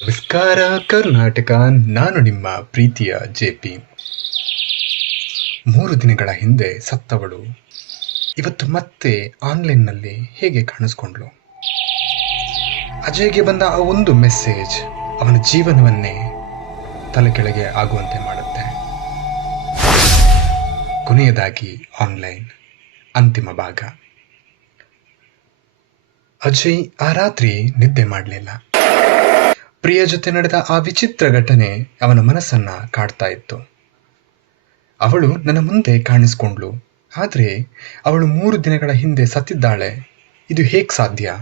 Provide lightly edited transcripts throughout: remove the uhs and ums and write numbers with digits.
ನಮಸ್ಕಾರ ಕರ್ನಾಟಕ. ನಾನು ನಿಮ್ಮ ಪ್ರೀತಿಯ ಜೆಪಿ. 3 ದಿನಗಳ ಹಿಂದೆ ಸತ್ತವಳು ಇವತ್ತು ಮತ್ತೆ ಆನ್ಲೈನ್ನಲ್ಲಿ ಹೇಗೆ ಕಾಣಿಸ್ಕೊಂಡ್ಳು? ಅಜಯ್ಗೆ ಬಂದ ಆ ಒಂದು ಮೆಸೇಜ್ ಅವನ ಜೀವನವನ್ನೇ ತಲೆ ಕೆಳಗೆ ಆಗುವಂತೆ ಮಾಡುತ್ತೆ. ಕೊನೆಯದಾಗಿ ಆನ್ಲೈನ್ ಅಂತಿಮ ಭಾಗ. ಅಜಯ್ ಆ ರಾತ್ರಿ ನಿದ್ದೆ ಮಾಡಲಿಲ್ಲ. ಪ್ರಿಯ ಜೊತೆ ನಡೆದ ಆ ವಿಚಿತ್ರ ಘಟನೆ ಅವನ ಮನಸ್ಸನ್ನ ಕಾಡ್ತಾ ಇತ್ತು. ಅವಳು ನನ್ನ ಮುಂದೆ ಕಾಣಿಸ್ಕೊಂಡ್ಳು, ಆದರೆ ಅವಳು 3 ದಿನಗಳ ಹಿಂದೆ ಸತ್ತಿದ್ದಾಳೆ. ಇದು ಹೇಗೆ ಸಾಧ್ಯ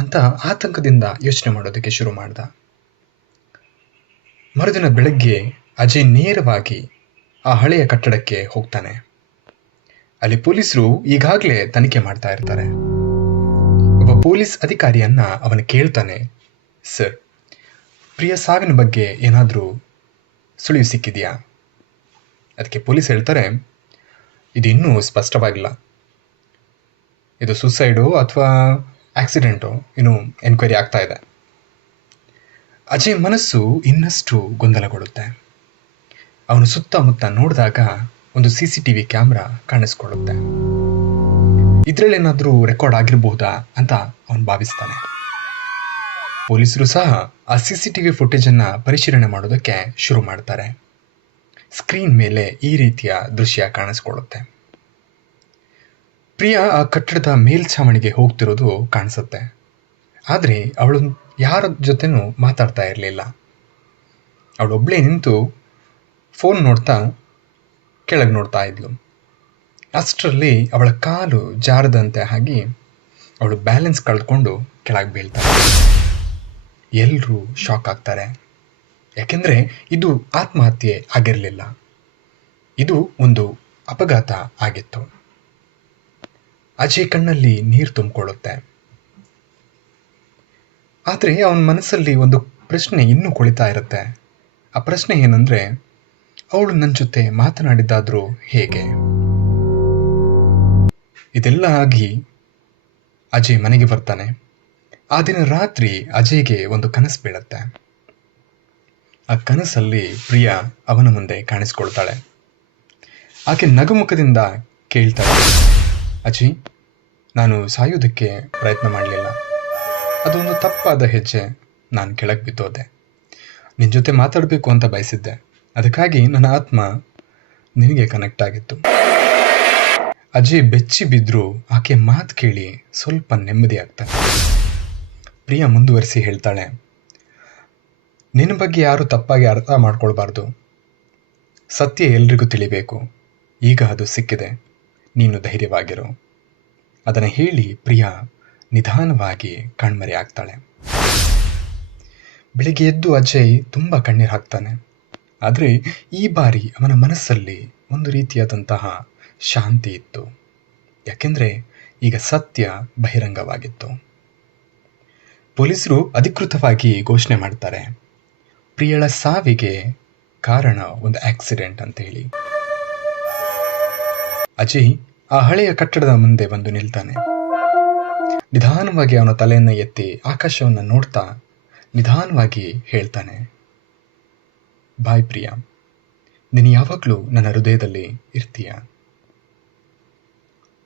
ಅಂತ ಆತಂಕದಿಂದ ಯೋಚನೆ ಮಾಡೋದಕ್ಕೆ ಶುರು ಮಾಡ್ದ. ಮರುದಿನ ಬೆಳಗ್ಗೆ ಅಜಯ್ ನೇರವಾಗಿ ಆ ಹಳೆಯ ಕಟ್ಟಡಕ್ಕೆ ಹೋಗ್ತಾನೆ. ಅಲ್ಲಿ ಪೊಲೀಸರು ಈಗಾಗಲೇ ತನಿಖೆ ಮಾಡ್ತಾ ಇರ್ತಾರೆ. ಒಬ್ಬ ಪೊಲೀಸ್ ಅಧಿಕಾರಿಯನ್ನ ಅವನು ಕೇಳ್ತಾನೆ, ಸರ್, ಪ್ರಿಯ ಸಾವಿನ ಬಗ್ಗೆ ಏನಾದರೂ ಸುಳಿವು ಸಿಕ್ಕಿದೆಯಾ? ಅದಕ್ಕೆ ಪೊಲೀಸ್ ಹೇಳ್ತಾರೆ, ಇದು ಇನ್ನೂ ಸ್ಪಷ್ಟವಾಗಿಲ್ಲ. ಇದು ಸೂಸೈಡು ಅಥವಾ ಆಕ್ಸಿಡೆಂಟು ಇನ್ನೂ ಎನ್ಕ್ವೈರಿ ಆಗ್ತಾ ಇದೆ. ಅಜಯ್ ಮನಸ್ಸು ಇನ್ನಷ್ಟು ಗೊಂದಲಗೊಳ್ಳುತ್ತೆ. ಅವನು ಸುತ್ತಮುತ್ತ ನೋಡಿದಾಗ ಒಂದು CCTV ಕ್ಯಾಮ್ರಾ ಕಾಣಿಸ್ಕೊಳ್ಳುತ್ತೆ. ಇದರಲ್ಲೇನಾದರೂ ರೆಕಾರ್ಡ್ ಆಗಿರಬಹುದಾ ಅಂತ ಅವನು ಭಾವಿಸ್ತಾನೆ. ಪೊಲೀಸರು ಸಹ ಆ CCTV ಫುಟೇಜನ್ನು ಪರಿಶೀಲನೆ ಮಾಡೋದಕ್ಕೆ ಶುರು ಮಾಡ್ತಾರೆ. ಸ್ಕ್ರೀನ್ ಮೇಲೆ ಈ ರೀತಿಯ ದೃಶ್ಯ ಕಾಣಿಸ್ಕೊಳ್ಳುತ್ತೆ. ಪ್ರಿಯಾ ಆ ಕಟ್ಟಡದ ಮೇಲ್ಛಾವಣಿಗೆ ಹೋಗ್ತಿರೋದು ಕಾಣಿಸುತ್ತೆ. ಆದರೆ ಅವಳು ಯಾರ ಜೊತೆನೂ ಮಾತಾಡ್ತಾ ಇರಲಿಲ್ಲ. ಅವಳೊಬ್ಬಳೇ ನಿಂತು ಫೋನ್ ನೋಡ್ತಾ ಕೆಳಗೆ ನೋಡ್ತಾ ಇದ್ಲು. ಅಷ್ಟರಲ್ಲಿ ಅವಳ ಕಾಲು ಜಾರದಂತೆ ಆಗಿ ಅವಳು ಬ್ಯಾಲೆನ್ಸ್ ಕಳೆದುಕೊಂಡು ಕೆಳಗೆ ಬೀಳ್ತಾಳೆ. ಎಲ್ಲರೂ ಶಾಕ್ ಆಗ್ತಾರೆ. ಯಾಕೆಂದರೆ ಇದು ಆತ್ಮಹತ್ಯೆ ಆಗಿರಲಿಲ್ಲ, ಇದು ಒಂದು ಅಪಘಾತ ಆಗಿತ್ತು. ಅಜಯ್ ಕಣ್ಣಲ್ಲಿ ನೀರು ತುಂಬಿಕೊಳ್ಳುತ್ತೆ. ಆದರೆ ಅವನ ಮನಸ್ಸಲ್ಲಿ ಒಂದು ಪ್ರಶ್ನೆ ಇನ್ನೂ ಕುಳಿತಾ ಇರುತ್ತೆ. ಆ ಪ್ರಶ್ನೆ ಏನಂದರೆ, ಅವಳು ನನ್ನ ಜೊತೆ ಮಾತನಾಡಿದ್ದಾದರೂ ಹೇಗೆ? ಇದೆಲ್ಲ ಆಗಿ ಅಜಯ್ ಮನೆಗೆ ಬರ್ತಾನೆ. ಆ ದಿನ ರಾತ್ರಿ ಅಜಯ್ಗೆ ಒಂದು ಕನಸು ಬೀಳುತ್ತೆ. ಆ ಕನಸಲ್ಲಿ ಪ್ರಿಯಾ ಅವನ ಮುಂದೆ ಕಾಣಿಸ್ಕೊಳ್ತಾಳೆ. ಆಕೆ ನಗುಮುಖದಿಂದ ಕೇಳ್ತಾಳೆ, ಅಜಯ್, ನಾನು ಸಾಯೋದಕ್ಕೆ ಪ್ರಯತ್ನ ಮಾಡಲಿಲ್ಲ. ಅದೊಂದು ತಪ್ಪಾದ ಹೆಜ್ಜೆ. ನಾನು ಕೆಳಗೆ ಬಿದ್ದೋದೆ. ನಿನ್ನ ಜೊತೆ ಮಾತಾಡಬೇಕು ಅಂತ ಬಯಸಿದ್ದೆ. ಅದಕ್ಕಾಗಿ ನನ್ನ ಆತ್ಮ ನಿನಗೆ ಕನೆಕ್ಟ್ ಆಗಿತ್ತು. ಅಜಯ್ ಬೆಚ್ಚಿ ಬಿದ್ದರೂ ಆಕೆ ಮಾತು ಕೇಳಿ ಸ್ವಲ್ಪ ನೆಮ್ಮದಿ ಆಗ್ತಾನೆ. ಪ್ರಿಯಾ ಮುಂದುವರಿಸಿ ಹೇಳ್ತಾಳೆ, ನಿನ್ನ ಬಗ್ಗೆ ಯಾರು ತಪ್ಪಾಗಿ ಅರ್ಥ ಮಾಡ್ಕೊಳ್ಬಾರ್ದು. ಸತ್ಯ ಎಲ್ರಿಗೂ ತಿಳಿಬೇಕು. ಈಗ ಅದು ಸಿಕ್ಕಿದೆ. ನೀನು ಧೈರ್ಯವಾಗಿರು. ಅದನ್ನು ಹೇಳಿ ಪ್ರಿಯಾ ನಿಧಾನವಾಗಿ ಕಣ್ಮರೆ ಆಗ್ತಾಳೆ. ಬೆಳಿಗ್ಗೆ ಎದ್ದು ಅಜಯ್ ತುಂಬ ಕಣ್ಣೀರು ಹಾಕ್ತಾನೆ. ಆದರೆ ಈ ಬಾರಿ ಅವನ ಮನಸ್ಸಲ್ಲಿ ಒಂದು ರೀತಿಯಾದಂತಹ ಶಾಂತಿ ಇತ್ತು. ಯಾಕೆಂದರೆ ಈಗ ಸತ್ಯ ಬಹಿರಂಗವಾಗಿತ್ತು. ಪೊಲೀಸರು ಅಧಿಕೃತವಾಗಿ ಘೋಷಣೆ ಮಾಡ್ತಾರೆ, ಪ್ರಿಯಳ ಸಾವಿಗೆ ಕಾರಣ ಒಂದು ಆಕ್ಸಿಡೆಂಟ್ ಅಂತ ಹೇಳಿ. ಅಜಯ್ ಆ ಹಳೆಯ ಕಟ್ಟಡದ ಮುಂದೆ ಬಂದು ನಿಲ್ತಾನೆ. ನಿಧಾನವಾಗಿ ಅವನ ತಲೆಯನ್ನು ಎತ್ತಿ ಆಕಾಶವನ್ನು ನೋಡ್ತಾ ನಿಧಾನವಾಗಿ ಹೇಳ್ತಾನೆ, ಬಾಯ್ ಪ್ರಿಯಾ, ನೀನು ಯಾವಾಗಲೂ ನನ್ನ ಹೃದಯದಲ್ಲಿ ಇರ್ತೀಯ.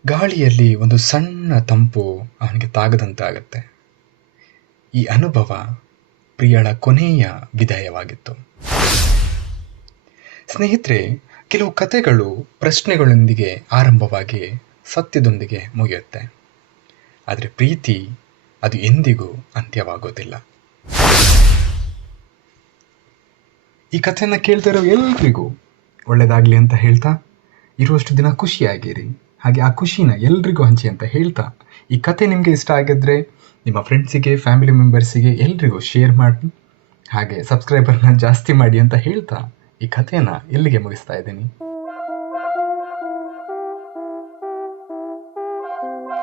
ಗಾಳಿಯಲ್ಲಿ ಒಂದು ಸಣ್ಣ ತಂಪು ಅವನಿಗೆ ತಾಗದಂತಾಗತ್ತೆ. ಈ ಅನುಭವ ಪ್ರಿಯಳ ಕೊನೆಯ ವಿದಾಯವಾಗಿತ್ತು. ಸ್ನೇಹಿತರೆ, ಕೆಲವು ಕಥೆಗಳು ಪ್ರಶ್ನೆಗಳೊಂದಿಗೆ ಆರಂಭವಾಗಿ ಸತ್ಯದೊಂದಿಗೆ ಮುಗಿಯುತ್ತೆ. ಆದರೆ ಪ್ರೀತಿ ಅದು ಎಂದಿಗೂ ಅಂತ್ಯವಾಗೋದಿಲ್ಲ. ಈ ಕಥೆಯನ್ನು ಕೇಳ್ತಿರೋ ಎಲ್ರಿಗೂ ಒಳ್ಳೆಯದಾಗಲಿ ಅಂತ ಹೇಳ್ತಾ, ಇರುವಷ್ಟು ದಿನ ಖುಷಿಯಾಗಿರಿ. ಹಾಗೆ ಆ ಖುಷಿನ ಎಲ್ರಿಗೂ ಹಂಚಿ ಅಂತ ಹೇಳ್ತಾ, ಈ ಕಥೆ ನಿಮಗೆ ಇಷ್ಟ ಆಗಿದ್ರೆ ನಿಮ್ಮ ಫ್ರೆಂಡ್ಸಿಗೆ, ಫ್ಯಾಮಿಲಿ ಮೆಂಬರ್ಸಿಗೆ ಎಲ್ರಿಗೂ ಶೇರ್ ಮಾಡಿ, ಹಾಗೆ ಸಬ್ಸ್ಕ್ರೈಬರ್ನ ಜಾಸ್ತಿ ಮಾಡಿ ಅಂತ ಹೇಳ್ತಾ ಈ ಕಥೆಯನ್ನು ಇಲ್ಲಿಗೆ ಮುಗಿಸ್ತಾ ಇದ್ದೀನಿ.